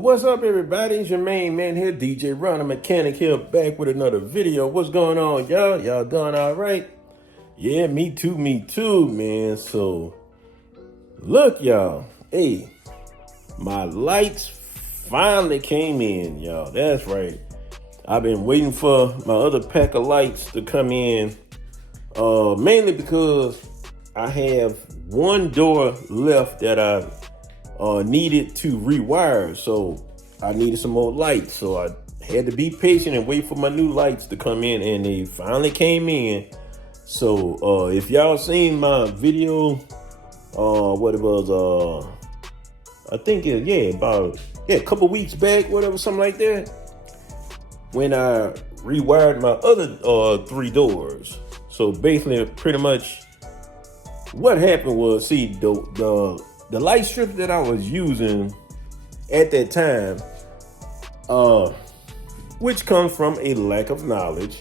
What's up, everybody? It's your main man here, DJ Ron, a mechanic here, back with another video. What's going on, y'all? Y'all doing all right? Yeah, me too, man. So, look, y'all. Hey, my lights finally came in, y'all. That's right. I've been waiting for my other pack of lights to come in, mainly because I have one door left that I needed to rewire, so I needed some more lights. So I had to be patient and wait for my new lights to come in, and they finally came in. So if y'all seen my video, what it was, I think about a couple weeks back, whatever, something like that, when I rewired my other three doors. So basically, pretty much what happened was, see, the light strips that I was using at that time, which comes from a lack of knowledge,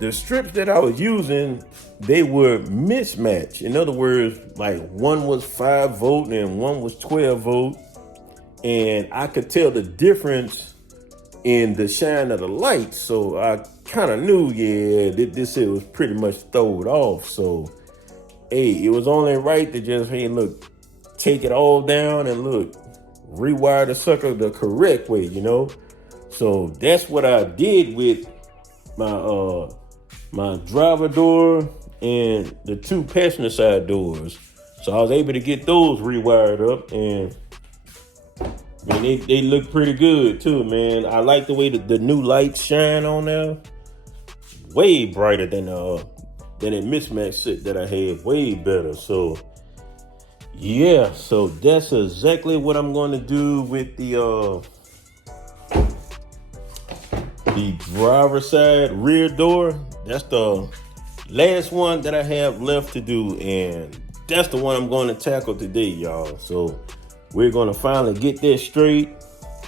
the strips that I was using, they were mismatched. In other words, like one was 5 volt and one was 12 volt. And I could tell the difference in the shine of the light. So I kind of knew, this it was pretty much thrown off. So, hey, it was only right to just, hey, look, take it all down and look, rewire the sucker the correct way, So that's what I did with my my driver door and the 2 passenger side doors. So I was able to get those rewired up, and man, they look pretty good too, man. I like the way the new lights shine on there. Way brighter than that mismatch set that I had. Way better. So yeah, so that's exactly what I'm going to do with the driver side rear door. That's the last one that I have left to do, and that's the one I'm going to tackle today, y'all. So we're going to finally get that straight.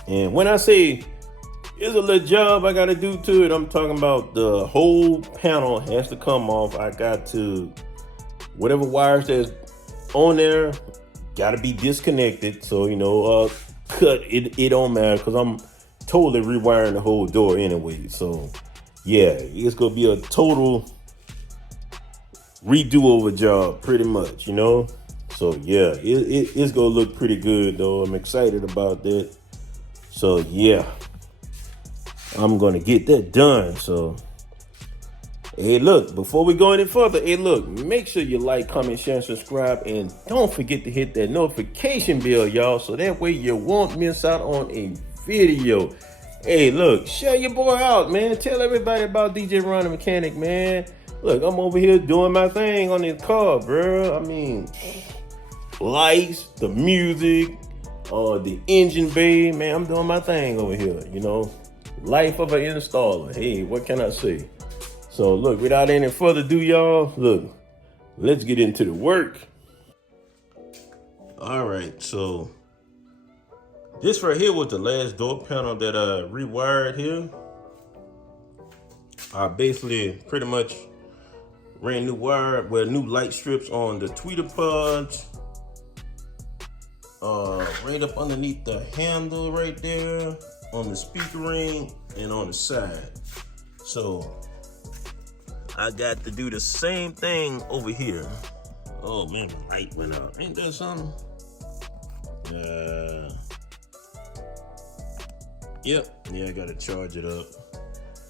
And when I say it's a little job I got to do to it, I'm talking about the whole panel has to come off. I got to, whatever wires that's on there, got to be disconnected. So, cut it. It don't matter, because I'm totally rewiring the whole door anyway. So, yeah, it's going to be a total redo over job, pretty much, So, yeah, it's going to look pretty good, though. I'm excited about that. So, yeah, I'm going to get that done. So, hey, look, before we go any further, make sure you like, comment, share, and subscribe. And don't forget to hit that notification bell, y'all, so that way you won't miss out on a video. Hey, look, share your boy out, man. Tell everybody about DJ Ron the Mechanic, man. Look, I'm over here doing my thing on this car, bro. I mean, lights, the music, the engine bay, man. I'm doing my thing over here, Life of an installer. Hey, what can I say? So look, without any further ado, y'all, look, let's get into the work. All right, so this right here was the last door panel that I rewired here. I basically pretty much ran new light strips on the tweeter pods, right up underneath the handle right there, on the speaker ring, and on the side. So I got to do the same thing over here. Oh man, the light went out. Ain't that something? Yep. Yeah, I gotta charge it up.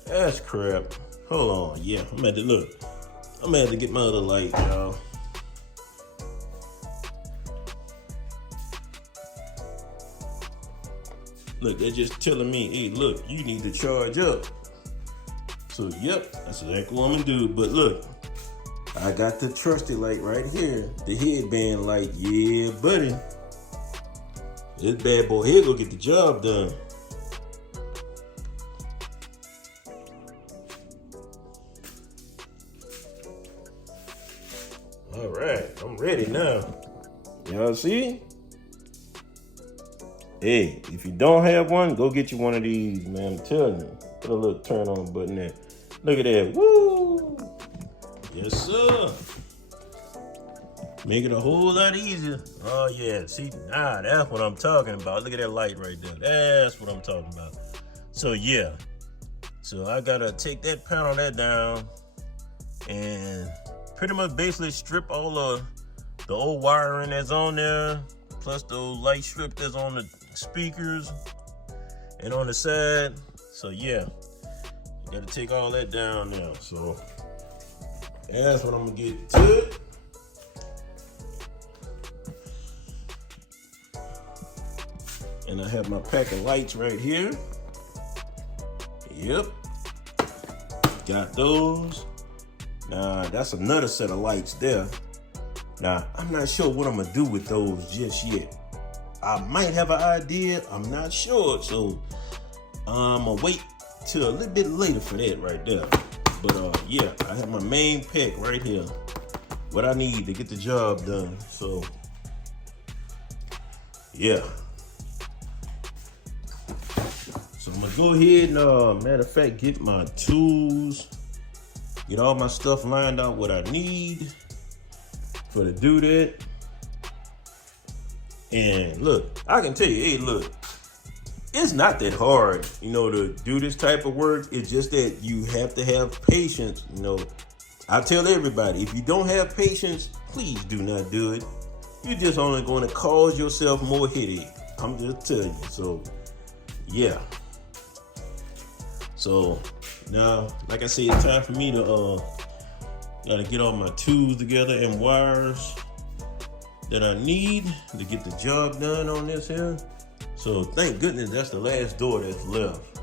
That's crap. Hold on. Yeah, I'm gonna have to get my other light, y'all. Look, they're just telling me, hey, look, you need to charge up. So, yep, that's exactly what I'm gonna do. But look, I got the trusty light right here, the headband light. Yeah, buddy. This bad boy here gonna get the job done. All right, I'm ready now. Y'all see? Hey, if you don't have one, go get you one of these, man. I'm telling you. Put a little turn on button there. Look at that. Woo! Yes, sir. Make it a whole lot easier. Oh yeah, see, that's what I'm talking about. Look at that light right there. That's what I'm talking about. So yeah, so I gotta take that panel that down and pretty much basically strip all of the old wiring that's on there, plus those light strips that's on the speakers and on the side. So yeah, gotta take all that down now. So that's what I'm gonna get to it. And I have my pack of lights right here. Yep. Got those. Now, that's another set of lights there. Now, I'm not sure what I'm gonna do with those just yet. I might have an idea, I'm not sure. So, I'm gonna wait till a little bit later for that right there. But yeah, I have my main pack right here. What I need to get the job done. So, yeah. So I'm gonna go ahead and matter of fact, get my tools, get all my stuff lined out what I need for to do that. And look, I can tell you, hey, look, it's not that hard, you know, to do this type of work. It's just that you have to have patience. You know, I tell everybody, if you don't have patience, please do not do it. You're just only going to cause yourself more headache. I'm just telling you. So, yeah. So now, like I said, it's time for me to gotta get all my tools together and wires that I need to get the job done on this here. So thank goodness that's the last door that's left.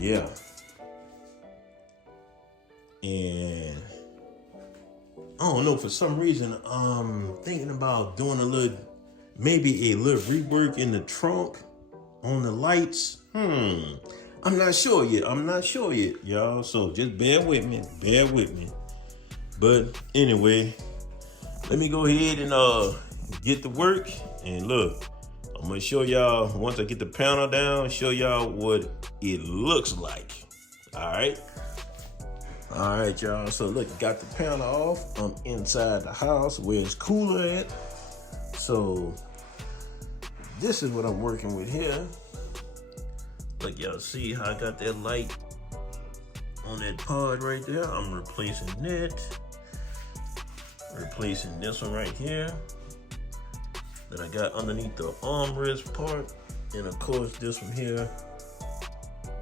Yeah. And I don't know, for some reason, I'm thinking about doing maybe a little rework in the trunk on the lights. I'm not sure yet, y'all. So just bear with me. But anyway, let me go ahead and get to work. And look, I'm gonna show y'all, once I get the panel down, show y'all what it looks like. All right, y'all. So look, got the panel off. I'm inside the house where it's cooler at. So this is what I'm working with here. Like y'all see how I got that light on that pod right there. I'm replacing that. Replacing this one right here that I got underneath the armrest part. And of course this one here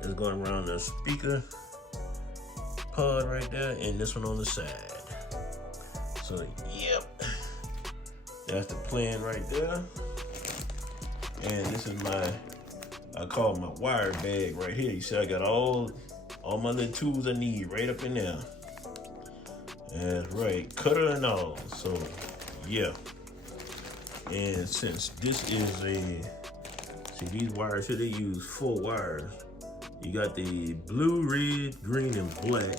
is going around the speaker pod right there, and this one on the side. So yep, that's the plan right there. And this is I call it my wire bag right here. You see I got all my little tools I need right up in there. That's right, cutter and all. So yeah. And since this is see these wires here, they use 4 wires. You got the blue, red, green, and black.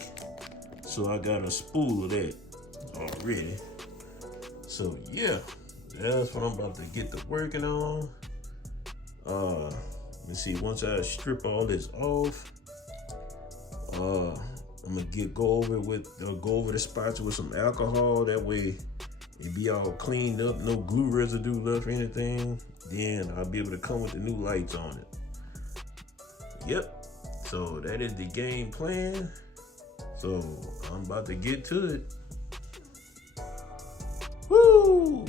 So I got a spool of that already. So yeah, that's what I'm about to get to working on. Let's see, once I strip all this off, I'm gonna go over the spots with some alcohol. That way it be all cleaned up, no glue residue left or anything. Then I'll be able to come with the new lights on it. Yep, so that is the game plan. So I'm about to get to it. Woo!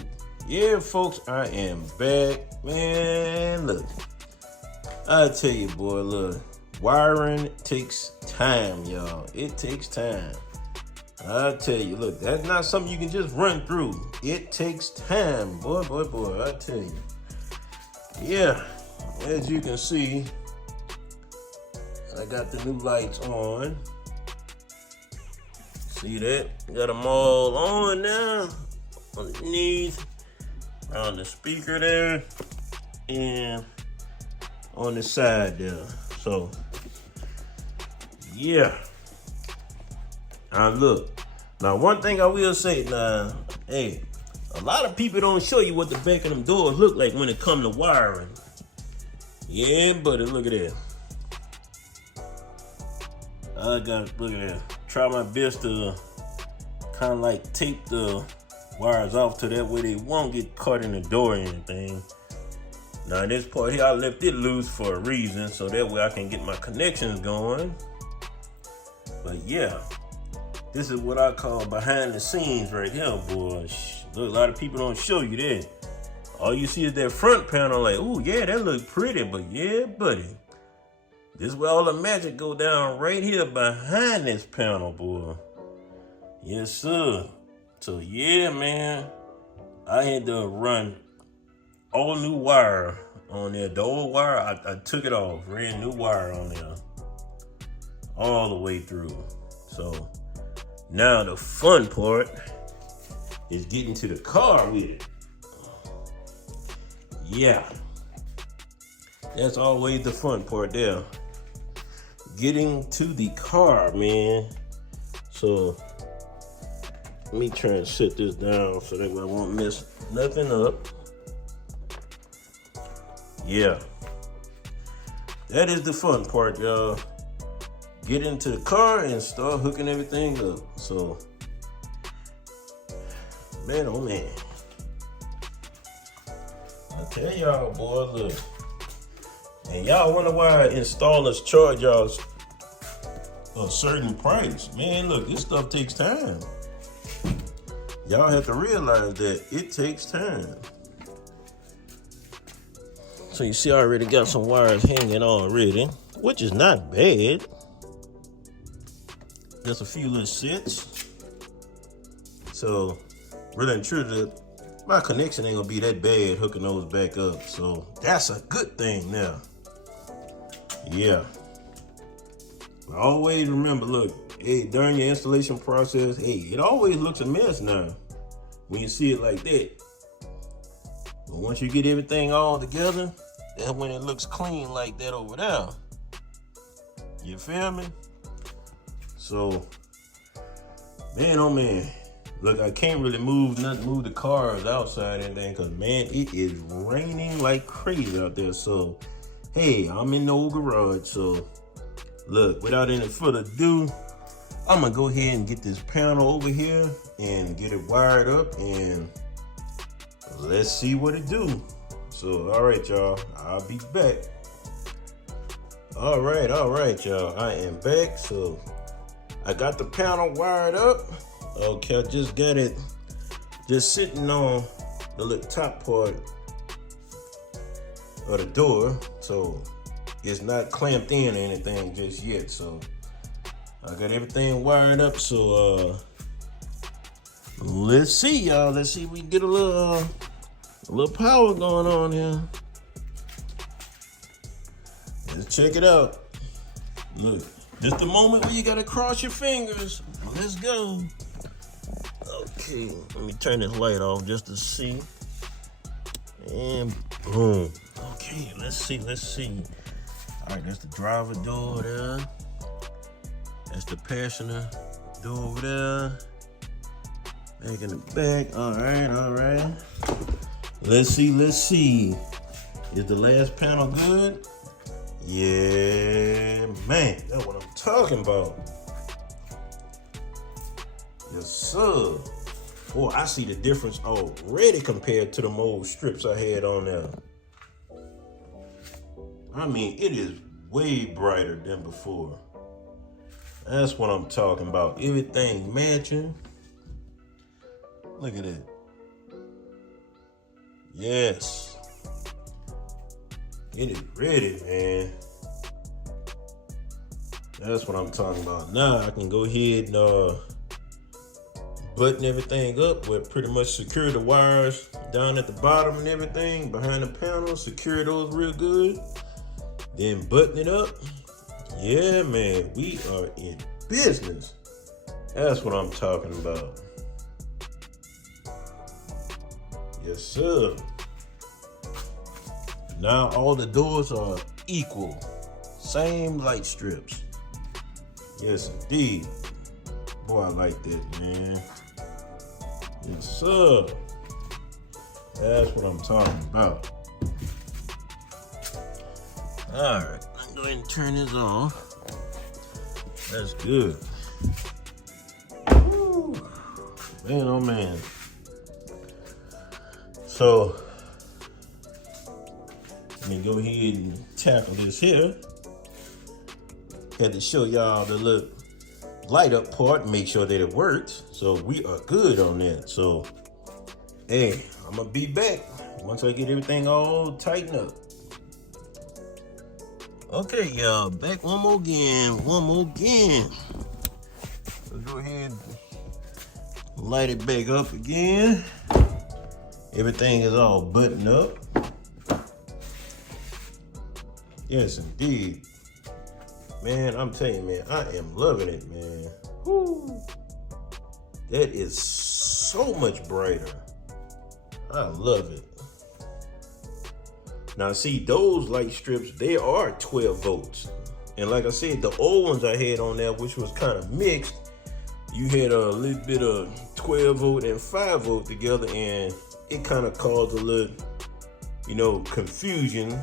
Yeah, folks, I am back. Man, look, I tell you, boy, look, wiring takes time, y'all. It takes time. I tell you, look, that's not something you can just run through. It takes time, boy, I tell you. Yeah, as you can see, I got the new lights on. See that? Got them all on now. Underneath, on the speaker there, and on the side there. So, yeah. Now look, now one thing I will say, now, hey, a lot of people don't show you what the back of them doors look like when it comes to wiring. Yeah, buddy, look at that. I got, look at that. Try my best to kind of like tape the wires off to that way they won't get caught in the door or anything. Now this part here, I left it loose for a reason, so that way I can get my connections going. But yeah, this is what I call behind the scenes right here, boys. Look, a lot of people don't show you that. All you see is that front panel, like, oh yeah, that look pretty, but yeah, buddy, this is where all the magic go down right here behind this panel, boy. Yes, sir. So yeah, man, I had to run all new wire on there. The old wire, I took it off, ran new wire on there, all the way through. So now the fun part is getting to the car with it. Yeah, that's always the fun part there. Getting to the car, man. So let me try and set this down so that I won't mess nothing up. Yeah, that is the fun part, y'all. Get into the car and start hooking everything up. So, man, oh man. I tell y'all, boy, look. And y'all wonder why installers charge y'all a certain price. Man, look, this stuff takes time. Y'all have to realize that it takes time. So you see I already got some wires hanging already, which is not bad. Just a few little sets. So really and truly, my connection ain't gonna be that bad hooking those back up. So that's a good thing now. Yeah. But always remember, look, hey, during your installation process, hey, it always looks a mess now when you see it like that. But once you get everything all together, that's when it looks clean like that over there. You feel me? So, man, oh man. Look, I can't really move the cars outside and everything, because man, it is raining like crazy out there. So, hey, I'm in the old garage. So, look, without any further ado, I'm gonna go ahead and get this panel over here and get it wired up, and let's see what it do. So, all right, y'all, I'll be back. All right, y'all, I am back. So, I got the panel wired up. Okay, I just got it just sitting on the little top part of the door, so it's not clamped in or anything just yet. So I got everything wired up. So let's see, y'all. Let's see if we can get a little power going on here. Let's check it out. Look, just the moment where you gotta cross your fingers. Let's go. Okay, let me turn this light off just to see. And boom. Okay, let's see. All right, that's the driver door there. That's the passenger door over there. Back in the back. All right. Let's see. Is the last panel good? Yeah, man, that's what I'm talking about. Yes, sir. Boy, I see the difference already compared to the old strips I had on there. I mean, it is way brighter than before. That's what I'm talking about. Everything matching. Look at it. Yes. It is ready, man. That's what I'm talking about. Now I can go ahead and button everything up, with pretty much secure the wires down at the bottom and everything behind the panel, secure those real good, then button it up. Yeah, man, we are in business. That's what I'm talking about. Yes, sir. Now all the doors are equal, same light strips. Yes, indeed. Boy, I like that, man. Yes, sir. That's what I'm talking about. All right, I'm going to turn this off. That's good. Woo. Man, oh man. So let me go ahead and tackle this here. Had to show y'all the little light up part, make sure that it works. So we are good on that. So hey, I'm gonna be back once I get everything all tightened up. Okay, y'all, back one more again. Let's go ahead and light it back up again. Everything is all buttoned up. Yes, indeed. Man, I'm telling you, man, I am loving it, man. Woo. That is so much brighter. I love it. Now, see, those light strips, they are 12 volts. And like I said, the old ones I had on there, which was kind of mixed, you had a little bit of 12 volt and 5 volt together, and it kind of caused a little, confusion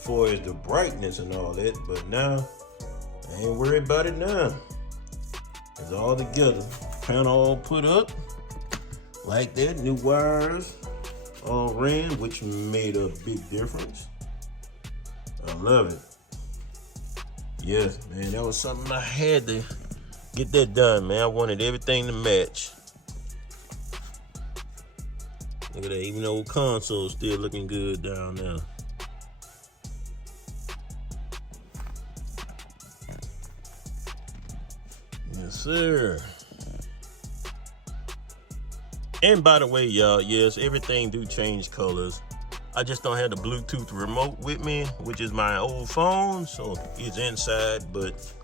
for as the brightness and all that. But now, I ain't worried about it now. It's all together. Panel all put up like that. New wires all ran, which made a big difference. I love it. Yes, man, that was something I had to get that done, man. I wanted everything to match. Look at that, even the old console still looking good down there. Yes, sir. And by the way, y'all, yes, everything do change colors. I just don't have the Bluetooth remote with me, which is my old phone, so it's inside. But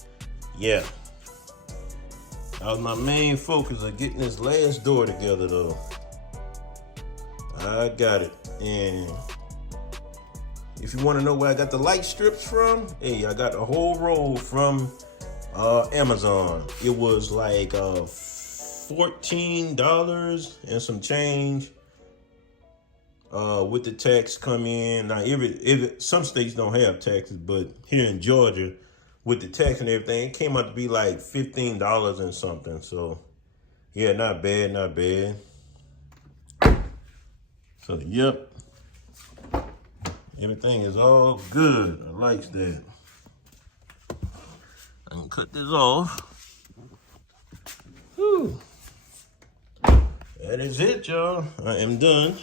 yeah, that was my main focus of getting this last door together, though. I got it. And if you want to know where I got the light strips from, hey, I got a whole roll from Amazon. It was like $14 and some change with the tax come in. Now, some states don't have taxes, but here in Georgia, with the tax and everything, it came out to be like $15 and something. So yeah, not bad, not bad. So yep, everything is all good. I like that. I can cut this off. Whew. That is it, y'all. I am done.